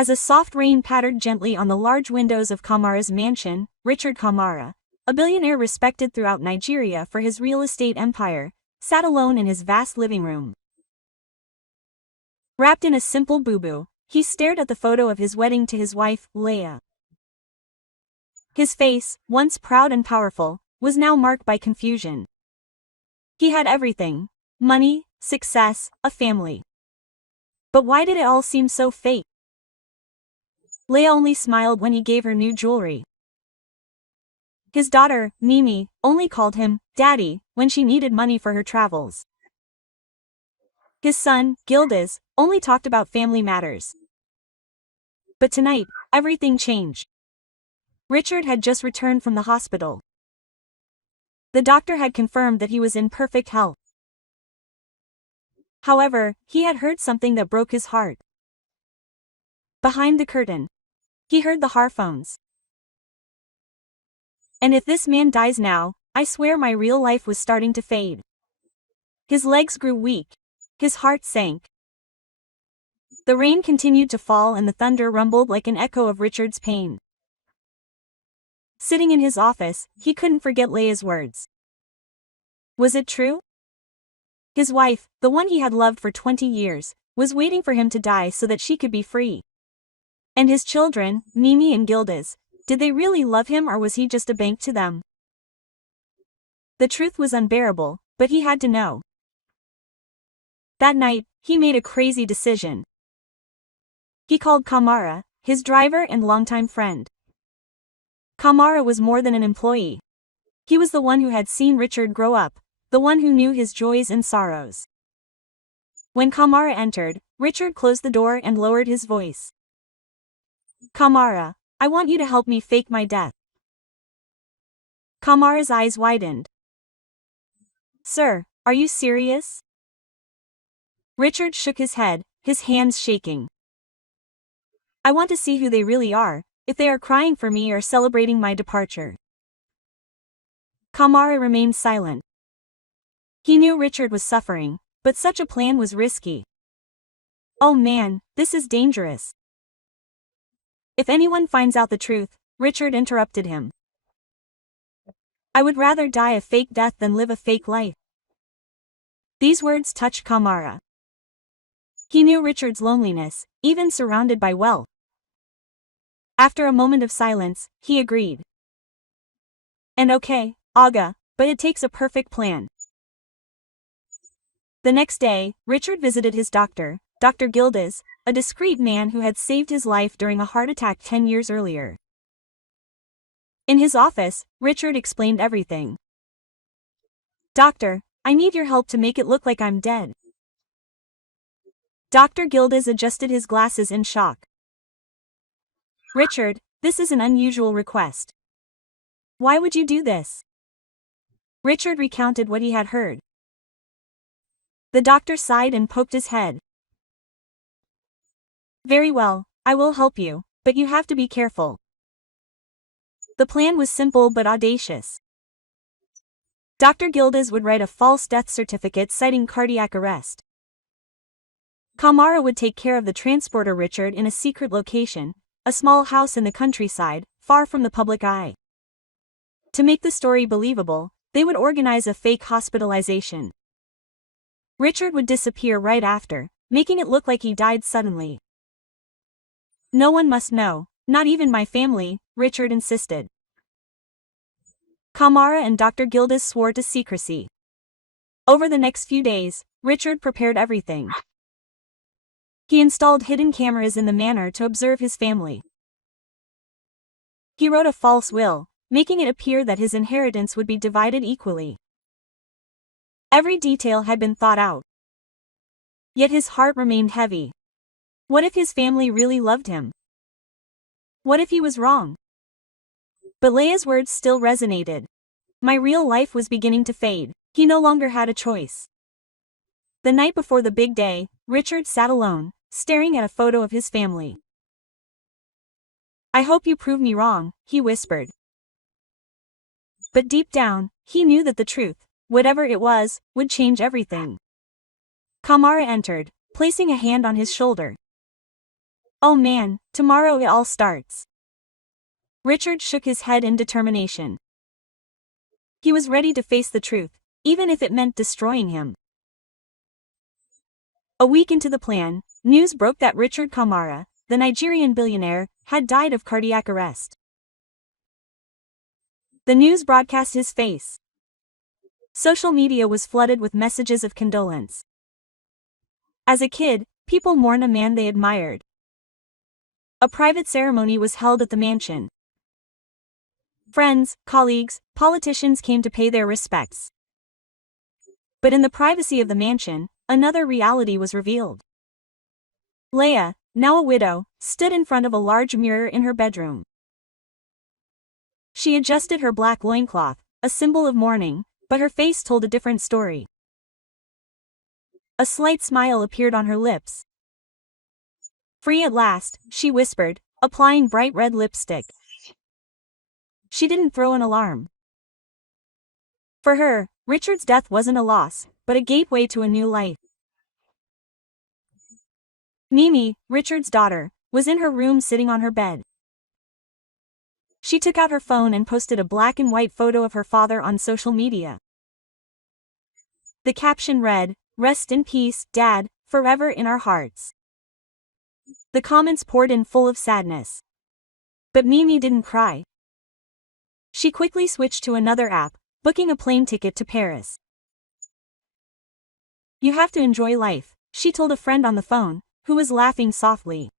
As a soft rain pattered gently on the large windows of Kamara's mansion, Richard Kamara, a billionaire respected throughout Nigeria for his real estate empire, sat alone in his vast living room. Wrapped in a simple bubu, he stared at the photo of his wedding to his wife, Leah. His face, once proud and powerful, was now marked by confusion. He had everything: money, success, a family. But why did it all seem so fake? Leah only smiled when he gave her new jewelry. His daughter, Mimi, only called him Daddy when she needed money for her travels. His son, Gildas, only talked about family matters. But tonight, everything changed. Richard had just returned from the hospital. The doctor had confirmed that he was in perfect health. However, he had heard something that broke his heart. Behind the curtain, he heard the harphones. And if this man dies now, I swear my real life was starting to fade. His legs grew weak. His heart sank. The rain continued to fall and the thunder rumbled like an echo of Richard's pain. Sitting in his office, he couldn't forget Leah's words. Was it true? His wife, the one he had loved for 20 years, was waiting for him to die so that she could be free. And his children, Mimi and Gildas, did they really love him or was he just a bank to them? The truth was unbearable, but he had to know. That night, he made a crazy decision. He called Kamara, his driver and longtime friend. Kamara was more than an employee. He was the one who had seen Richard grow up, the one who knew his joys and sorrows. When Kamara entered, Richard closed the door and lowered his voice. Kamara, I want you to help me fake my death. Kamara's eyes widened. Sir, are you serious? Richard shook his head, his hands shaking. I want to see who they really are, if they are crying for me or celebrating my departure. Kamara remained silent. He knew Richard was suffering, but such a plan was risky. Oh man, this is dangerous. If anyone finds out the truth, Richard interrupted him. I would rather die a fake death than live a fake life. These words touched Kamara. He knew Richard's loneliness, even surrounded by wealth. After a moment of silence, he agreed. And okay, Aga, but it takes a perfect plan. The next day, Richard visited his doctor, Dr. Gildas, a discreet man who had saved his life during a heart attack 10 years earlier. In his office, Richard explained everything. Doctor, I need your help to make it look like I'm dead. Dr. Gildas adjusted his glasses in shock. Richard, this is an unusual request. Why would you do this? Richard recounted what he had heard. The doctor sighed and poked his head. Very well, I will help you, but you have to be careful. The plan was simple but audacious. Dr. Gildas would write a false death certificate citing cardiac arrest. Kamara would take care of the transporter Richard in a secret location, a small house in the countryside, far from the public eye. To make the story believable, they would organize a fake hospitalization. Richard would disappear right after, making it look like he died suddenly. No one must know, not even my family, Richard insisted. Kamara and Dr. Gildas swore to secrecy. Over the next few days, Richard prepared everything. He installed hidden cameras in the manor to observe his family. He wrote a false will, making it appear that his inheritance would be divided equally. Every detail had been thought out. Yet his heart remained heavy. What if his family really loved him? What if he was wrong? But Leah's words still resonated. My real life was beginning to fade. He no longer had a choice. The night before the big day, Richard sat alone, staring at a photo of his family. I hope you prove me wrong, he whispered. But deep down, he knew that the truth, whatever it was, would change everything. Kamara entered, placing a hand on his shoulder. Oh man, tomorrow it all starts. Richard shook his head in determination. He was ready to face the truth, even if it meant destroying him. A week into the plan, news broke that Richard Kamara, the Nigerian billionaire, had died of cardiac arrest. The news broadcast his face. Social media was flooded with messages of condolence. As a kid, people mourned a man they admired. A private ceremony was held at the mansion. Friends, colleagues, politicians came to pay their respects. But in the privacy of the mansion, another reality was revealed. Leah, now a widow, stood in front of a large mirror in her bedroom. She adjusted her black loincloth, a symbol of mourning, but her face told a different story. A slight smile appeared on her lips. Free at last, she whispered, applying bright red lipstick. She didn't throw an alarm. For her, Richard's death wasn't a loss, but a gateway to a new life. Mimi, Richard's daughter, was in her room sitting on her bed. She took out her phone and posted a black and white photo of her father on social media. The caption read, "Rest in peace, Dad, forever in our hearts." The comments poured in full of sadness. But Mimi didn't cry. She quickly switched to another app, booking a plane ticket to Paris. "You have to enjoy life," she told a friend on the phone, who was laughing softly.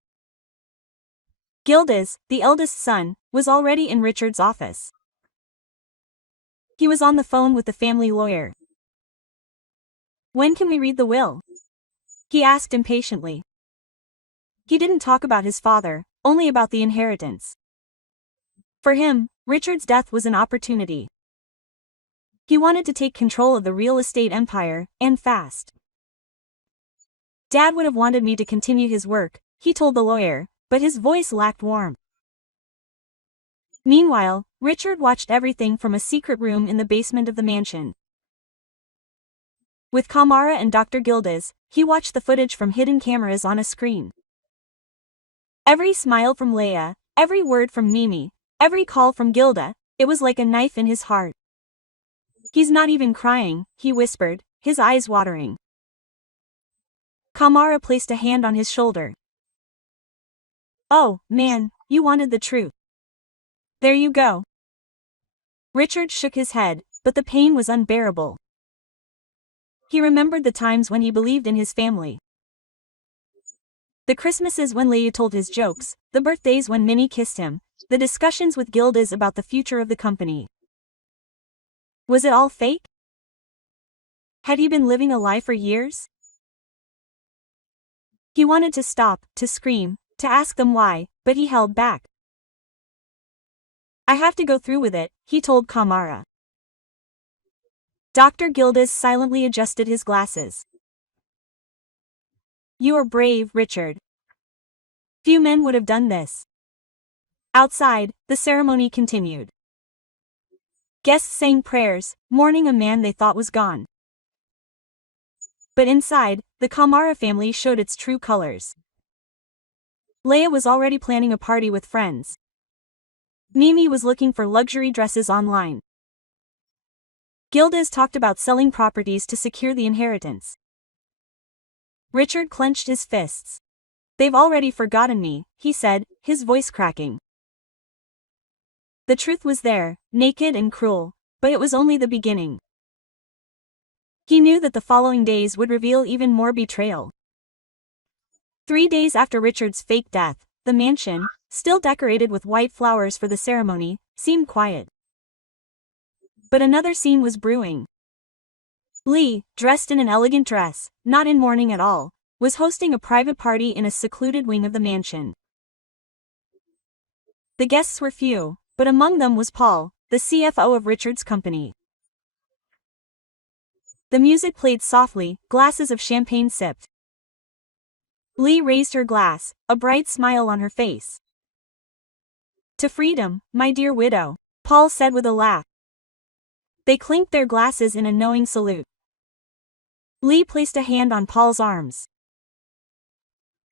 Gildas, the eldest son, was already in Richard's office. He was on the phone with the family lawyer. "When can we read the will?" he asked impatiently. He didn't talk about his father, only about the inheritance. For him, Richard's death was an opportunity. He wanted to take control of the real estate empire, and fast. "Dad would have wanted me to continue his work," he told the lawyer, but his voice lacked warmth. Meanwhile, Richard watched everything from a secret room in the basement of the mansion. With Kamara and Dr. Gildas, he watched the footage from hidden cameras on a screen. Every smile from Leah, every word from Mimi, every call from Gilda, it was like a knife in his heart. "He's not even crying," he whispered, his eyes watering. Kamara placed a hand on his shoulder. "Oh, man, you wanted the truth. There you go." Richard shook his head, but the pain was unbearable. He remembered the times when he believed in his family. The Christmases when Leia told his jokes, the birthdays when Minnie kissed him, the discussions with Gildas about the future of the company. Was it all fake? Had he been living a lie for years? He wanted to stop, to scream, to ask them why, but he held back. "I have to go through with it," he told Kamara. Dr. Gildas silently adjusted his glasses. "You are brave, Richard. Few men would have done this." Outside, the ceremony continued. Guests sang prayers, mourning a man they thought was gone. But inside, the Kamara family showed its true colors. Leia was already planning a party with friends. Mimi was looking for luxury dresses online. Gildas talked about selling properties to secure the inheritance. Richard clenched his fists. "They've already forgotten me," he said, his voice cracking. The truth was there, naked and cruel, but it was only the beginning. He knew that the following days would reveal even more betrayal. 3 days after Richard's fake death, the mansion, still decorated with white flowers for the ceremony, seemed quiet. But another scene was brewing. Lee, dressed in an elegant dress, not in mourning at all, was hosting a private party in a secluded wing of the mansion. The guests were few, but among them was Paul, the CFO of Richard's company. The music played softly, glasses of champagne sipped. Lee raised her glass, a bright smile on her face. "To freedom, my dear widow," Paul said with a laugh. They clinked their glasses in a knowing salute. Lee placed a hand on Paul's arms.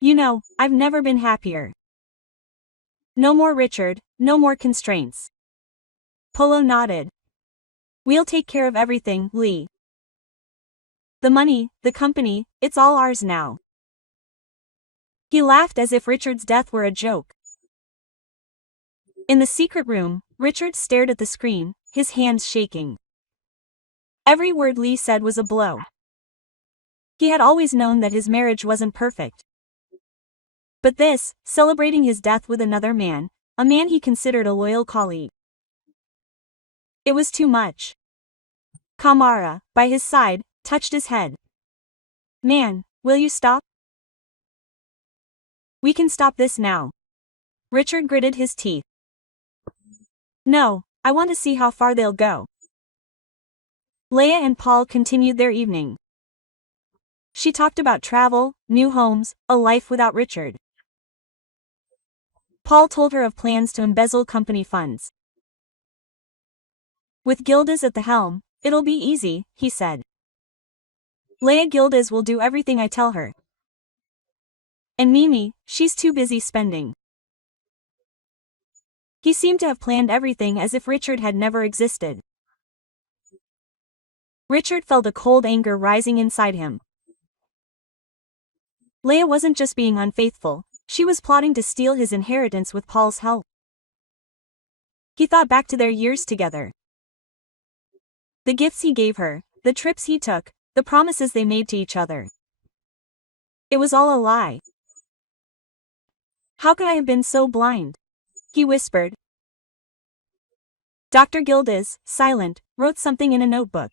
You know, I've never been happier. No more Richard, no more constraints. Polo nodded. We'll take care of everything, Lee. The money, the company, it's all ours now. He laughed as if Richard's death were a joke. In the secret room, Richard stared at the screen, his hands shaking. Every word Lee said was a blow. He had always known that his marriage wasn't perfect. But this, celebrating his death with another man, a man he considered a loyal colleague. It was too much. Kamara, by his side, touched his head. Man, will you stop? We can stop this now. Richard gritted his teeth. No, I want to see how far they'll go. Leia and Paul continued their evening. She talked about travel, new homes, a life without Richard. Paul told her of plans to embezzle company funds. With Gildas at the helm, it'll be easy, he said. Leia Gildas will do everything I tell her. And Mimi, she's too busy spending. He seemed to have planned everything as if Richard had never existed. Richard felt a cold anger rising inside him. Leia wasn't just being unfaithful, she was plotting to steal his inheritance with Paul's help. He thought back to their years together. The gifts he gave her, the trips he took, the promises they made to each other. It was all a lie. How could I have been so blind? He whispered. Dr. Gildas, silent, wrote something in a notebook.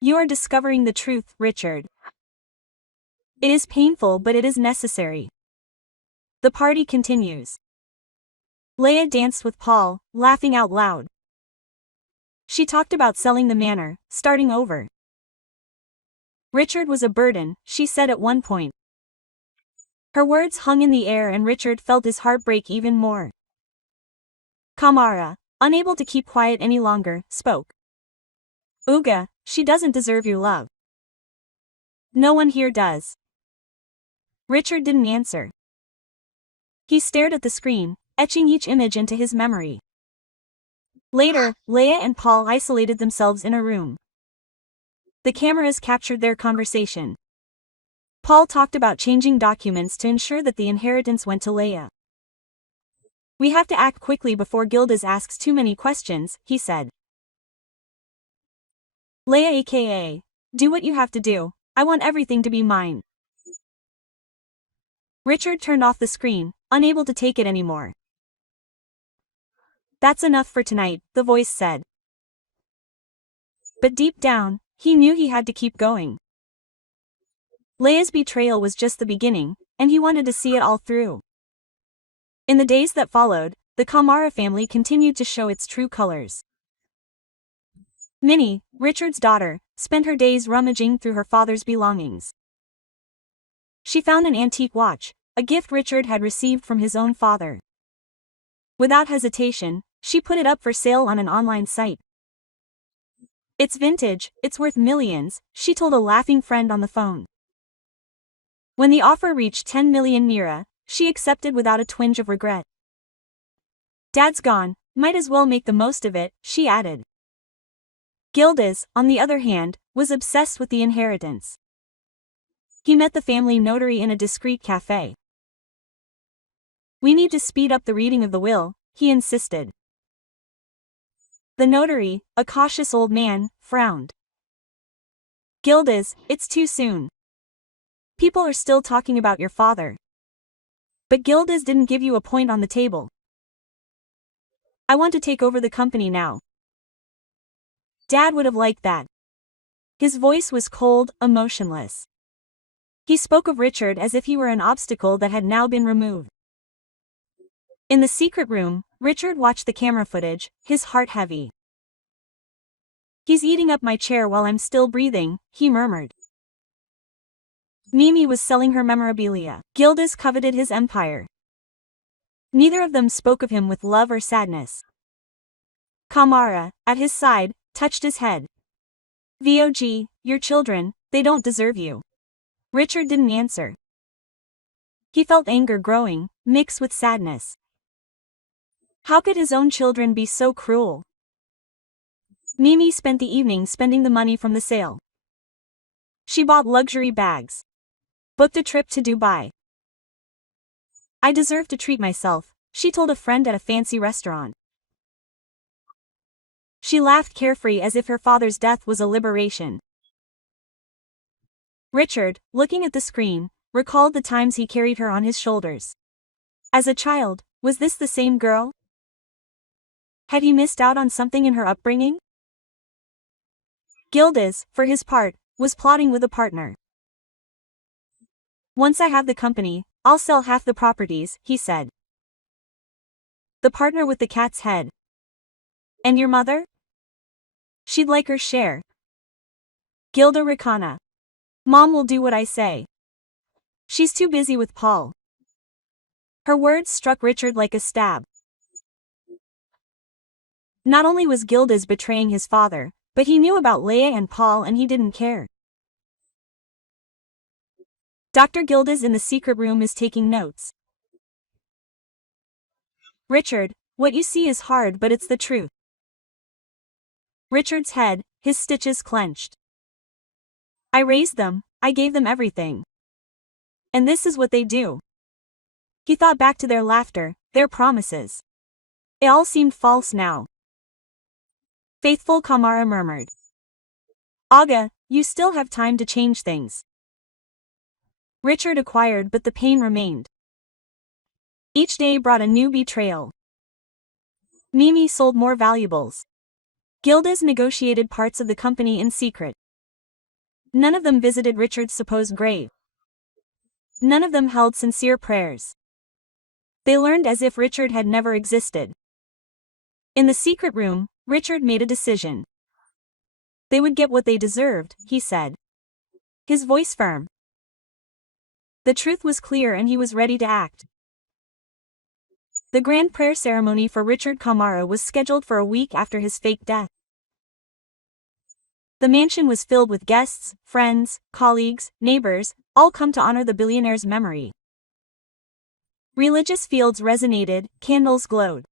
You are discovering the truth, Richard. It is painful, but it is necessary. The party continues. Leia danced with Paul, laughing out loud. She talked about selling the manor, starting over. Richard was a burden, she said at one point. Her words hung in the air and Richard felt his heart break even more. Kamara, unable to keep quiet any longer, spoke. Uga, she doesn't deserve your love. No one here does. Richard didn't answer. He stared at the screen, etching each image into his memory. Later, Leia and Paul isolated themselves in a room. The cameras captured their conversation. Paul talked about changing documents to ensure that the inheritance went to Leia. We have to act quickly before Gildas asks too many questions, he said. Leia aka, do what you have to do, I want everything to be mine. Richard turned off the screen, unable to take it anymore. That's enough for tonight, the voice said. But deep down, he knew he had to keep going. Leia's betrayal was just the beginning, and he wanted to see it all through. In the days that followed, the Kamara family continued to show its true colors. Minnie, Richard's daughter, spent her days rummaging through her father's belongings. She found an antique watch, a gift Richard had received from his own father. Without hesitation, she put it up for sale on an online site. It's vintage, it's worth millions, she told a laughing friend on the phone. When the offer reached 10 million lira, she accepted without a twinge of regret. Dad's gone, might as well make the most of it, she added. Gildas, on the other hand, was obsessed with the inheritance. He met the family notary in a discreet café. We need to speed up the reading of the will, he insisted. The notary, a cautious old man, frowned. Gildas, it's too soon. People are still talking about your father. But Gildas didn't give you a point on the table. I want to take over the company now. Dad would have liked that. His voice was cold, emotionless. He spoke of Richard as if he were an obstacle that had now been removed. In the secret room, Richard watched the camera footage, his heart heavy. He's eating up my chair while I'm still breathing, he murmured. Mimi was selling her memorabilia. Gildas coveted his empire. Neither of them spoke of him with love or sadness. Kamara, at his side, touched his head. Vog, your children, they don't deserve you. Richard didn't answer. He felt anger growing, mixed with sadness. How could his own children be so cruel? Mimi spent the evening spending the money from the sale. She bought luxury bags. Booked a trip to Dubai. I deserve to treat myself, she told a friend at a fancy restaurant. She laughed carefree as if her father's death was a liberation. Richard, looking at the screen, recalled the times he carried her on his shoulders. As a child, was this the same girl? Had he missed out on something in her upbringing? Gildas, for his part, was plotting with a partner. Once I have the company, I'll sell half the properties, he said. The partner with the cat's head. And your mother? She'd like her share. Gilda Ricana. Mom will do what I say. She's too busy with Paul. Her words struck Richard like a stab. Not only was Gildas betraying his father, but he knew about Leia and Paul and he didn't care. Dr. Gildas in the secret room is taking notes. Richard, what you see is hard but it's the truth. Richard's head, his stitches clenched. I raised them, I gave them everything. And this is what they do. He thought back to their laughter, their promises. It all seemed false now. Faithful Kamara murmured. Aga, you still have time to change things. Richard acquired but the pain remained. Each day brought a new betrayal. Mimi sold more valuables. Gildas negotiated parts of the company in secret. None of them visited Richard's supposed grave. None of them held sincere prayers. They learned as if Richard had never existed. In the secret room, Richard made a decision. They would get what they deserved, he said. His voice firm. The truth was clear and he was ready to act. The grand prayer ceremony for Richard Kamara was scheduled for a week after his fake death. The mansion was filled with guests, friends, colleagues, neighbors, all come to honor the billionaire's memory. Religious fields resonated, candles glowed.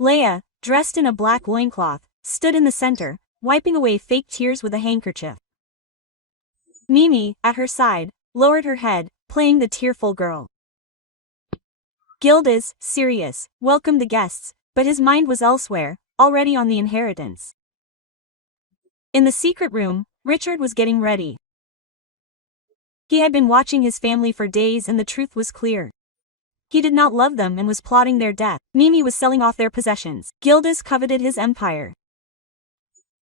Leia, dressed in a black loincloth, stood in the center, wiping away fake tears with a handkerchief. Mimi, at her side, lowered her head, playing the tearful girl. Gildas, serious, welcomed the guests, but his mind was elsewhere, already on the inheritance. In the secret room, Richard was getting ready. He had been watching his family for days and the truth was clear. He did not love them and was plotting their death. Mimi was selling off their possessions. Gildas coveted his empire.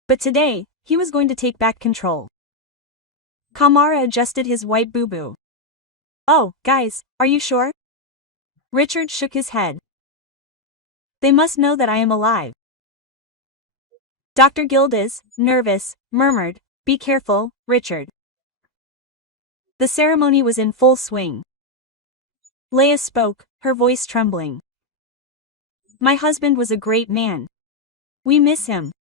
But today, he was going to take back control. Kamara adjusted his white boo-boo. Oh, guys, are you sure? Richard shook his head. They must know that I am alive. Dr. Gildas, nervous, murmured, be careful, Richard. The ceremony was in full swing. Leia spoke, her voice trembling. My husband was a great man. We miss him.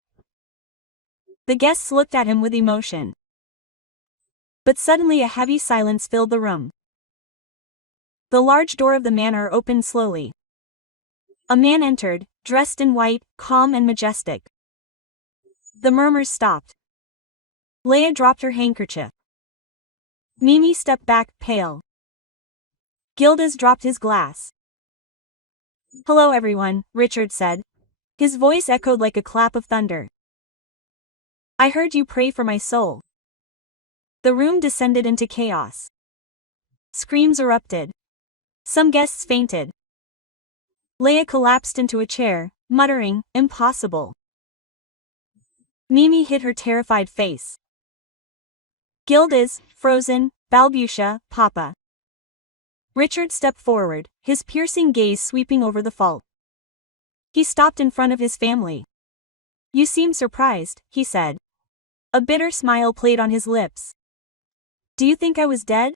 The guests looked at him with emotion. But suddenly a heavy silence filled the room. The large door of the manor opened slowly. A man entered, dressed in white, calm and majestic. The murmurs stopped. Leia dropped her handkerchief. Mimi stepped back, pale. Gildas dropped his glass. Hello everyone, Richard said. His voice echoed like a clap of thunder. I heard you pray for my soul. The room descended into chaos. Screams erupted. Some guests fainted. Leia collapsed into a chair, muttering, impossible. Mimi hid her terrified face. Gildas, frozen, balbutia, Papa. Richard stepped forward, his piercing gaze sweeping over the fault. He stopped in front of his family. You seem surprised, he said. A bitter smile played on his lips. Do you think I was dead?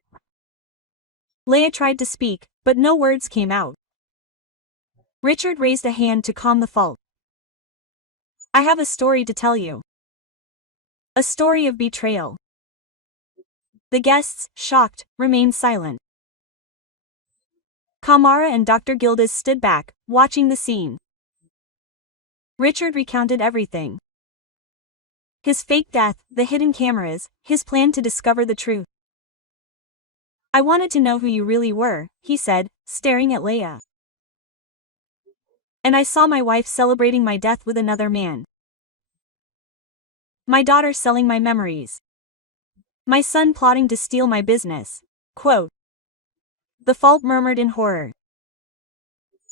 Leia tried to speak, but no words came out. Richard raised a hand to calm the fault. I have a story to tell you. A story of betrayal. The guests, shocked, remained silent. Kamara and Dr. Gildas stood back, watching the scene. Richard recounted everything. His fake death, the hidden cameras, his plan to discover the truth. "I wanted to know who you really were," he said, staring at Leah. "And I saw my wife celebrating my death with another man. My daughter selling my memories. My son plotting to steal my business." Quote. The fault murmured in horror.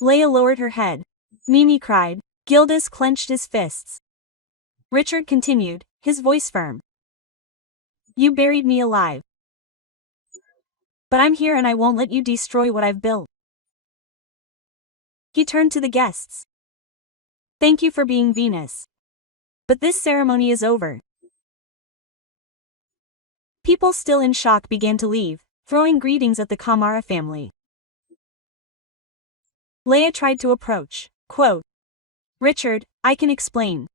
Leah lowered her head. Mimi cried. Gildas clenched his fists. Richard continued, his voice firm. "You buried me alive. But I'm here and I won't let you destroy what I've built." He turned to the guests. "Thank you for being Venus. But this ceremony is over." People still in shock began to leave, throwing greetings at the Kamara family. Leah tried to approach. Quote. "Richard, I can explain."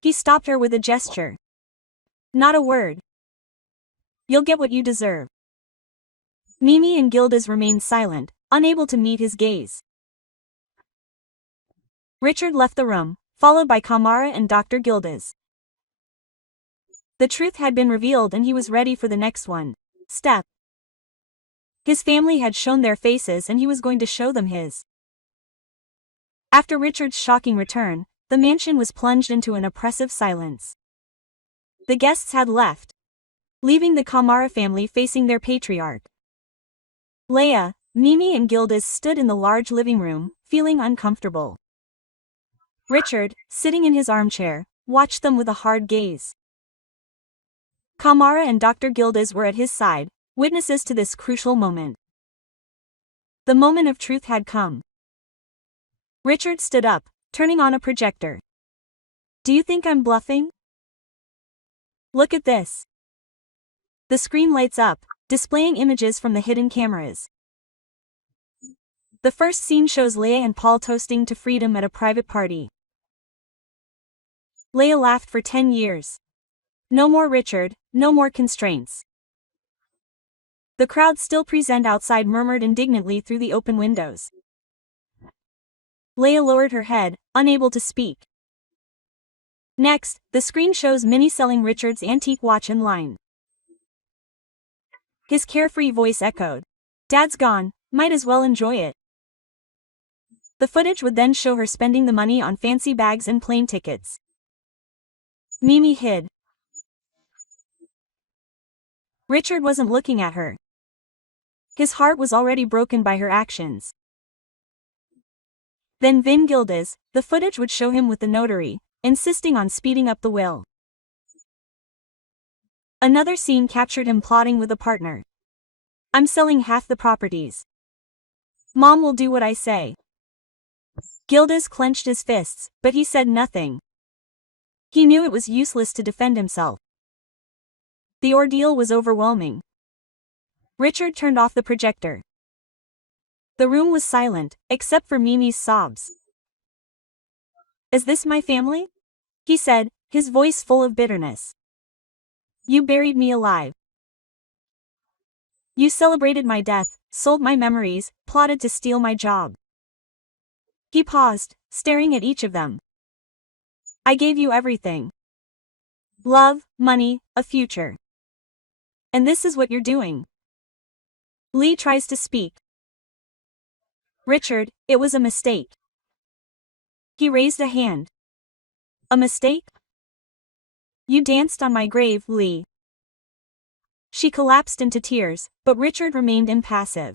He stopped her with a gesture. "Not a word. You'll get what you deserve." Mimi and Gildas remained silent, unable to meet his gaze. Richard left the room, followed by Kamara and Dr. Gildas. The truth had been revealed and he was ready for the next step. His family had shown their faces and he was going to show them his. After Richard's shocking return, the mansion was plunged into an oppressive silence. The guests had left, leaving the Kamara family facing their patriarch. Leah, Mimi and Gildas stood in the large living room, feeling uncomfortable. Richard, sitting in his armchair, watched them with a hard gaze. Kamara and Dr. Gildas were at his side, witnesses to this crucial moment. The moment of truth had come. Richard stood up, turning on a projector. "Do you think I'm bluffing? Look at this." The screen lights up, displaying images from the hidden cameras. The first scene shows Leah and Paul toasting to freedom at a private party. Leah laughed for 10 years. No more Richard, no more constraints. The crowd still present outside murmured indignantly through the open windows. Leah lowered her head, unable to speak. Next, the screen shows Minnie selling Richard's antique watch in line. His carefree voice echoed. "Dad's gone, might as well enjoy it." The footage would then show her spending the money on fancy bags and plane tickets. Mimi hid. Richard wasn't looking at her. His heart was already broken by her actions. Then Vin Gildas, the footage would show him with the notary, insisting on speeding up the will. Another scene captured him plotting with a partner. "I'm selling half the properties. Mom will do what I say." Gildas clenched his fists, but he said nothing. He knew it was useless to defend himself. The ordeal was overwhelming. Richard turned off the projector. The room was silent, except for Mimi's sobs. "Is this my family?" he said, his voice full of bitterness. "You buried me alive. You celebrated my death, sold my memories, plotted to steal my job." He paused, staring at each of them. "I gave you everything. Love, money, a future. And this is what you're doing." Lee tries to speak. "Richard, it was a mistake." He raised a hand. "A mistake? You danced on my grave, Lee." She collapsed into tears, but Richard remained impassive.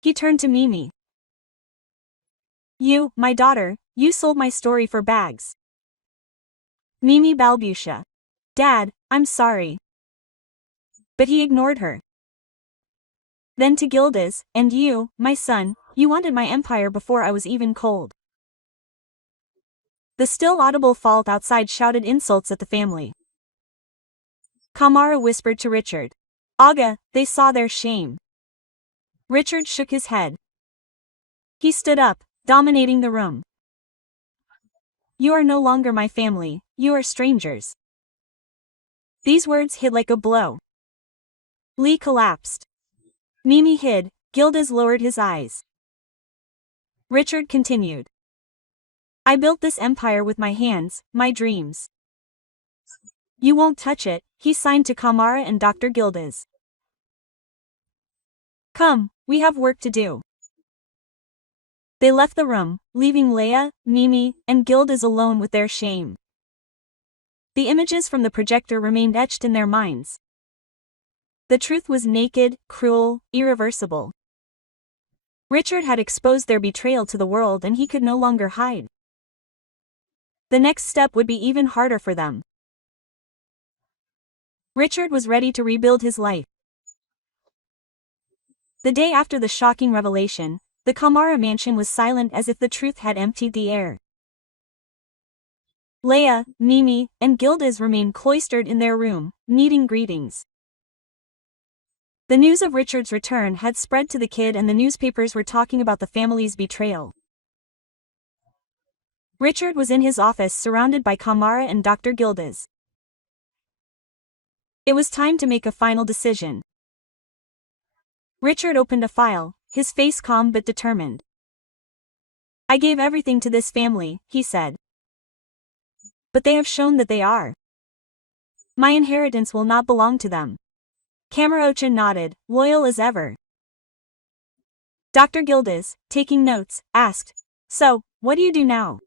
He turned to Mimi. "You, my daughter, you sold my story for bags." Mimi balbutia. "Dad, I'm sorry." But he ignored her. Then to Gildas, "And you, my son, you wanted my empire before I was even cold." The still audible fault outside shouted insults at the family. Kamara whispered to Richard. "Aga, they saw their shame." Richard shook his head. He stood up, dominating the room. "You are no longer my family, you are strangers." These words hit like a blow. Lee collapsed. Mimi hid, Gildas lowered his eyes. Richard continued. I built this empire with my hands, my dreams. You won't touch it, he signed to Kamara and Dr. Gildas. Come, we have work to do. They left the room, leaving Leia, Mimi, and Gildas alone with their shame. The images from the projector remained etched in their minds. The truth was naked, cruel, irreversible. Richard had exposed their betrayal to the world and he could no longer hide. The next step would be even harder for them. Richard was ready to rebuild his life. The day after the shocking revelation, the Kamara mansion was silent as if the truth had emptied the air. Leia, Mimi, and Gildas remained cloistered in their room, needing greetings. The news of Richard's return had spread to the kid and the newspapers were talking about the family's betrayal. Richard was in his office surrounded by Kamara and Dr. Gildas. It was time to make a final decision. Richard opened a file, his face calm but determined. I gave everything to this family, he said. But they have shown that they are. My inheritance will not belong to them. Camarocha nodded, loyal as ever. Dr. Gildas, taking notes, asked, So, what do you do now?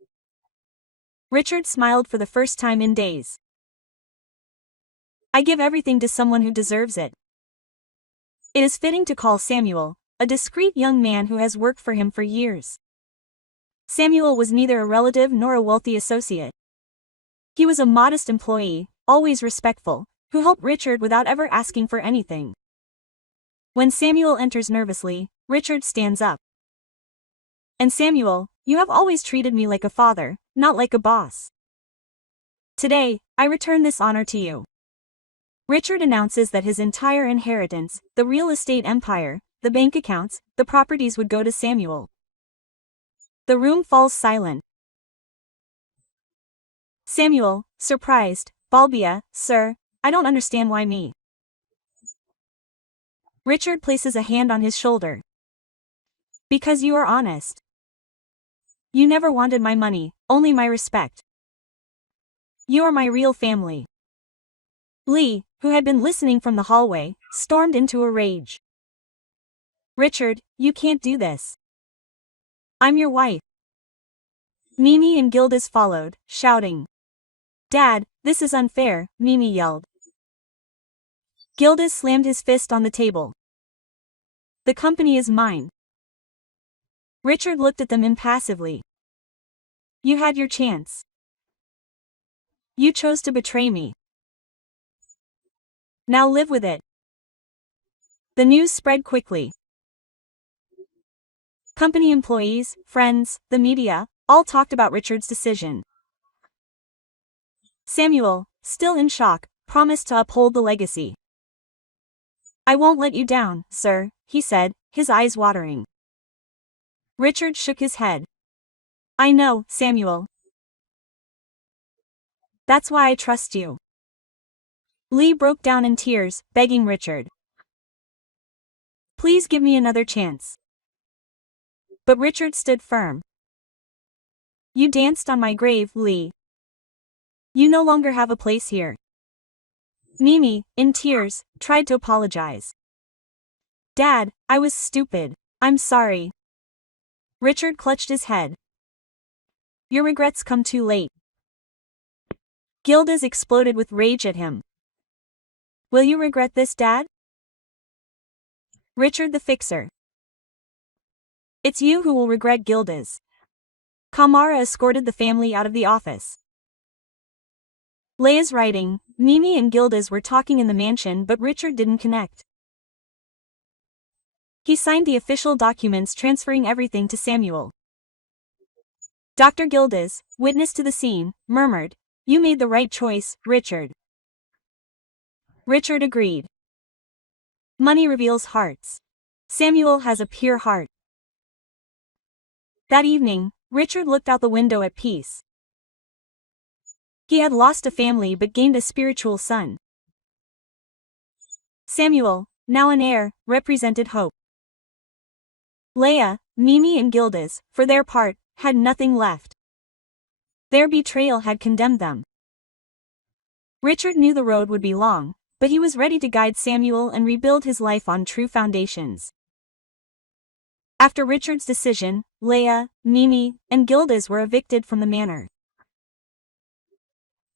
Richard smiled for the first time in days. I give everything to someone who deserves it. It is fitting to call Samuel, a discreet young man who has worked for him for years. Samuel was neither a relative nor a wealthy associate. He was a modest employee, always respectful, who helped Richard without ever asking for anything. When Samuel enters nervously, Richard stands up. And Samuel, you have always treated me like a father, not like a boss. Today, I return this honor to you. Richard announces that his entire inheritance, the real estate empire, the bank accounts, the properties would go to Samuel. The room falls silent. Samuel, surprised, Balbia, sir, I don't understand why me. Richard places a hand on his shoulder. Because you are honest. You never wanted my money, only my respect. You are my real family. Lee, who had been listening from the hallway, stormed into a rage. Richard, you can't do this. I'm your wife. Mimi and Gildas followed, shouting. Dad, this is unfair, Mimi yelled. Gildas slammed his fist on the table. The company is mine. Richard looked at them impassively. You had your chance. You chose to betray me. Now live with it. The news spread quickly. Company employees, friends, the media, all talked about Richard's decision. Samuel, still in shock, promised to uphold the legacy. I won't let you down, sir, he said, his eyes watering. Richard shook his head. I know, Samuel. That's why I trust you. Lee broke down in tears, begging Richard. Please give me another chance. But Richard stood firm. You danced on my grave, Lee. You no longer have a place here. Mimi, in tears, tried to apologize. Dad, I was stupid. I'm sorry. Richard clutched his head. Your regrets come too late. Gildas exploded with rage at him. Will you regret this, Dad? Richard the fixer. It's you who will regret, Gildas. Kamara escorted the family out of the office. Leia's writing, Mimi and Gildas were talking in the mansion but Richard didn't connect. He signed the official documents transferring everything to Samuel. Dr. Gildas, witness to the scene, murmured, You made the right choice, Richard. Richard agreed. Money reveals hearts. Samuel has a pure heart. That evening, Richard looked out the window at peace. He had lost a family but gained a spiritual son. Samuel, now an heir, represented hope. Leah, Mimi and Gildas, for their part, had nothing left. Their betrayal had condemned them. Richard knew the road would be long, but he was ready to guide Samuel and rebuild his life on true foundations. After Richard's decision, Leah, Mimi, and Gildas were evicted from the manor.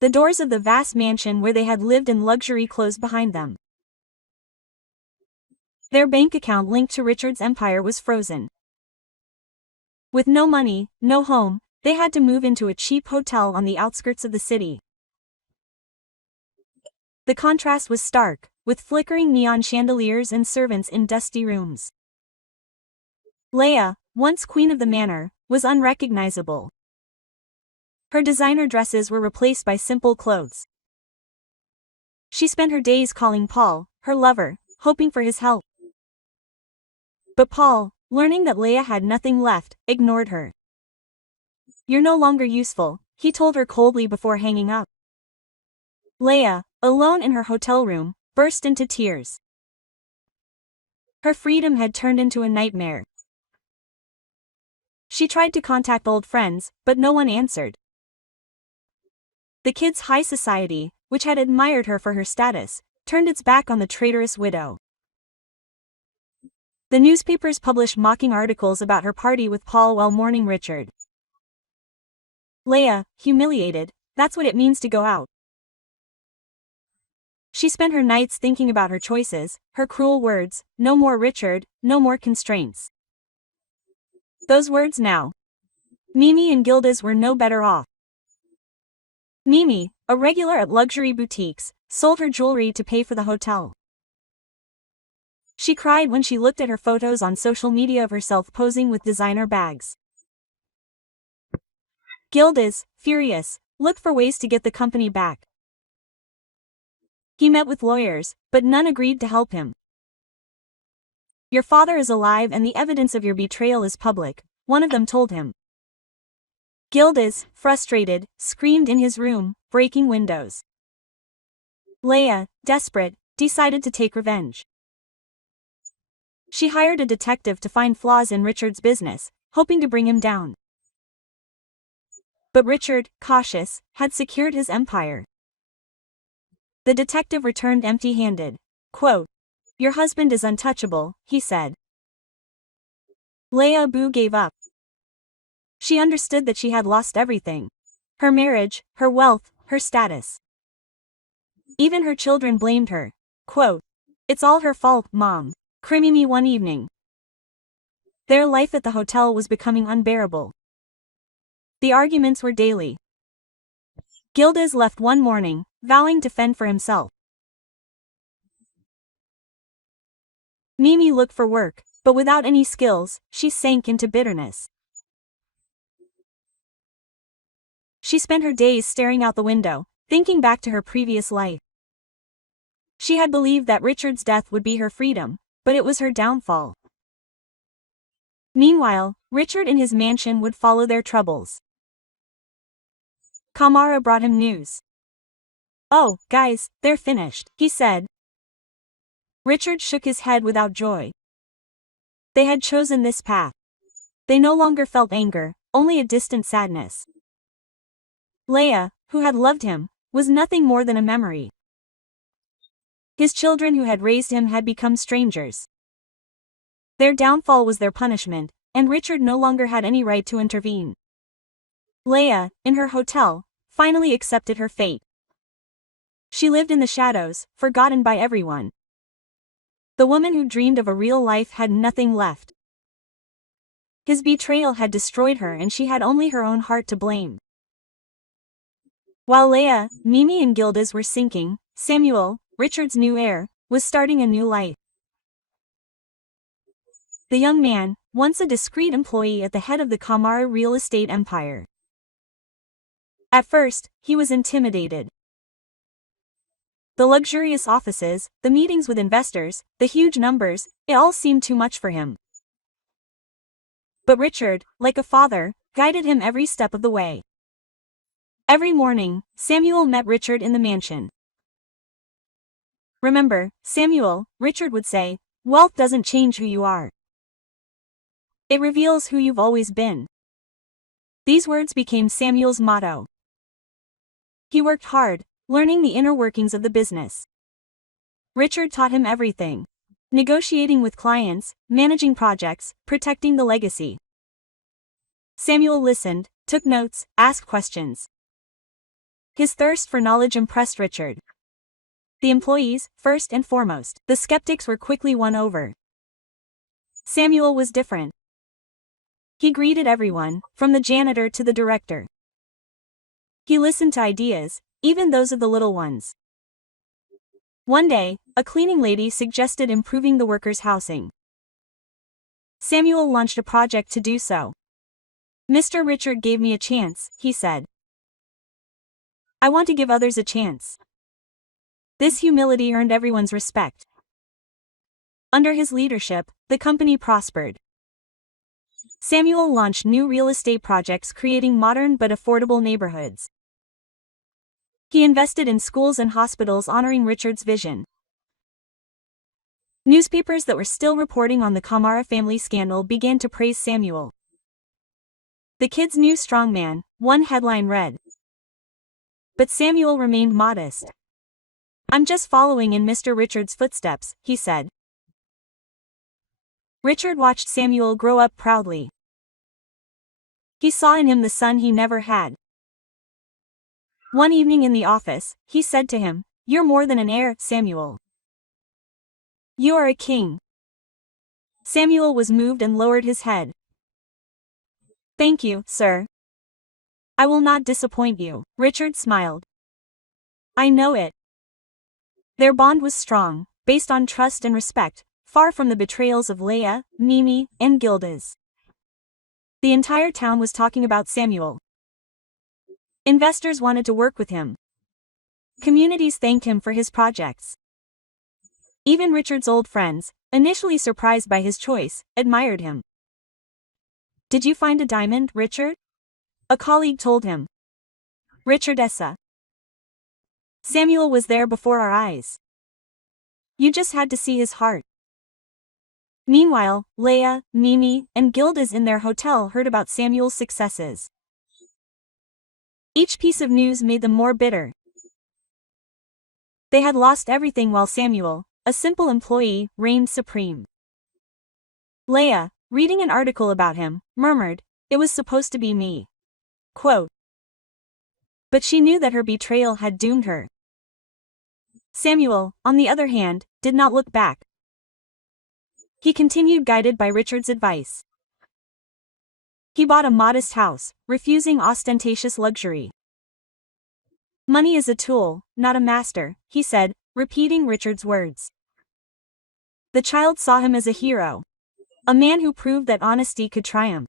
The doors of the vast mansion where they had lived in luxury closed behind them. Their bank account linked to Richard's empire was frozen. With no money, no home, they had to move into a cheap hotel on the outskirts of the city. The contrast was stark, with flickering neon chandeliers and servants in dusty rooms. Leah, once queen of the manor, was unrecognizable. Her designer dresses were replaced by simple clothes. She spent her days calling Paul, her lover, hoping for his help. But Paul, learning that Leah had nothing left, ignored her. "You're no longer useful," he told her coldly before hanging up. Leah, alone in her hotel room, burst into tears. Her freedom had turned into a nightmare. She tried to contact old friends, but no one answered. The kids' high society, which had admired her for her status, turned its back on the traitorous widow. The newspapers published mocking articles about her party with Paul while mourning Richard. Leah, humiliated, that's what it means to go out. She spent her nights thinking about her choices, her cruel words, no more Richard, no more constraints. Those words now. Mimi and Gildas were no better off. Mimi, a regular at luxury boutiques, sold her jewelry to pay for the hotel. She cried when she looked at her photos on social media of herself posing with designer bags. Gildas, furious, looked for ways to get the company back. He met with lawyers, but none agreed to help him. "Your father is alive and the evidence of your betrayal is public," one of them told him. Gildas, frustrated, screamed in his room, breaking windows. Leah, desperate, decided to take revenge. She hired a detective to find flaws in Richard's business, hoping to bring him down. But Richard, cautious, had secured his empire. The detective returned empty-handed. Quote, "Your husband is untouchable," he said. Leah Boo gave up. She understood that she had lost everything. Her marriage, her wealth, her status. Even her children blamed her. Quote, "It's all her fault, Mom," Mimi one evening. Their life at the hotel was becoming unbearable. The arguments were daily. Gildas left one morning, vowing to fend for himself. Mimi looked for work, but without any skills, she sank into bitterness. She spent her days staring out the window, thinking back to her previous life. She had believed that Richard's death would be her freedom, but it was her downfall. Meanwhile, Richard in his mansion would follow their troubles. Kamara brought him news. "Oh, guys, they're finished," he said. Richard shook his head without joy. They had chosen this path. They no longer felt anger, only a distant sadness. Leah, who had loved him, was nothing more than a memory. His children who had raised him had become strangers. Their downfall was their punishment, and Richard no longer had any right to intervene. Leah, in her hotel, finally accepted her fate. She lived in the shadows, forgotten by everyone. The woman who dreamed of a real life had nothing left. His betrayal had destroyed her and she had only her own heart to blame. While Leah, Mimi and Gildas were sinking, Samuel, Richard's new heir, was starting a new life. The young man, once a discreet employee at the head of the Kamara real estate empire. At first, he was intimidated. The luxurious offices, the meetings with investors, the huge numbers, it all seemed too much for him. But Richard, like a father, guided him every step of the way. Every morning, Samuel met Richard in the mansion. "Remember, Samuel," Richard would say, "wealth doesn't change who you are. It reveals who you've always been. These words became Samuel's motto. He worked hard, learning the inner workings of the business. Richard taught him everything: negotiating with clients, managing projects, protecting the legacy. Samuel listened, took notes, asked questions. His thirst for knowledge impressed Richard. The employees, first and foremost, the skeptics were quickly won over. Samuel was different. He greeted everyone, from the janitor to the director. He listened to ideas, even those of the little ones. One day, a cleaning lady suggested improving the workers' housing. Samuel launched a project to do so. "Mr. Richard gave me a chance," he said. "I want to give others a chance." This humility earned everyone's respect. Under his leadership, the company prospered. Samuel launched new real estate projects creating modern but affordable neighborhoods. He invested in schools and hospitals honoring Richard's vision. Newspapers that were still reporting on the Kamara family scandal began to praise Samuel. "The kid's new strongman," one headline read. But Samuel remained modest. "I'm just following in Mr. Richard's footsteps," he said. Richard watched Samuel grow up proudly. He saw in him the son he never had. One evening in the office, he said to him, "You're more than an heir, Samuel. You are a king." Samuel was moved and lowered his head. "Thank you, sir. I will not disappoint you," Richard smiled. "I know it." Their bond was strong, based on trust and respect, far from the betrayals of Leah, Mimi, and Gildas. The entire town was talking about Samuel. Investors wanted to work with him. Communities thanked him for his projects. Even Richard's old friends, initially surprised by his choice, admired him. "Did you find a diamond, Richard?" a colleague told him. "Richardessa. Samuel was there before our eyes. You just had to see his heart." Meanwhile, Leah, Mimi, and Gildas in their hotel heard about Samuel's successes. Each piece of news made them more bitter. They had lost everything while Samuel, a simple employee, reigned supreme. Leah, reading an article about him, murmured, "It was supposed to be me." Quote. But she knew that her betrayal had doomed her. Samuel, on the other hand, did not look back. He continued, guided by Richard's advice. He bought a modest house, refusing ostentatious luxury. "Money is a tool, not a master," he said, repeating Richard's words. The child saw him as a hero. A man who proved that honesty could triumph.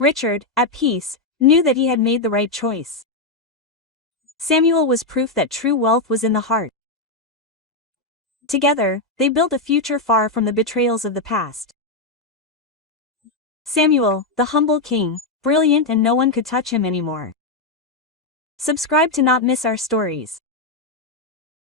Richard, at peace, knew that he had made the right choice. Samuel was proof that true wealth was in the heart. Together, they built a future far from the betrayals of the past. Samuel, the humble king, brilliant and no one could touch him anymore. Subscribe to not miss our stories.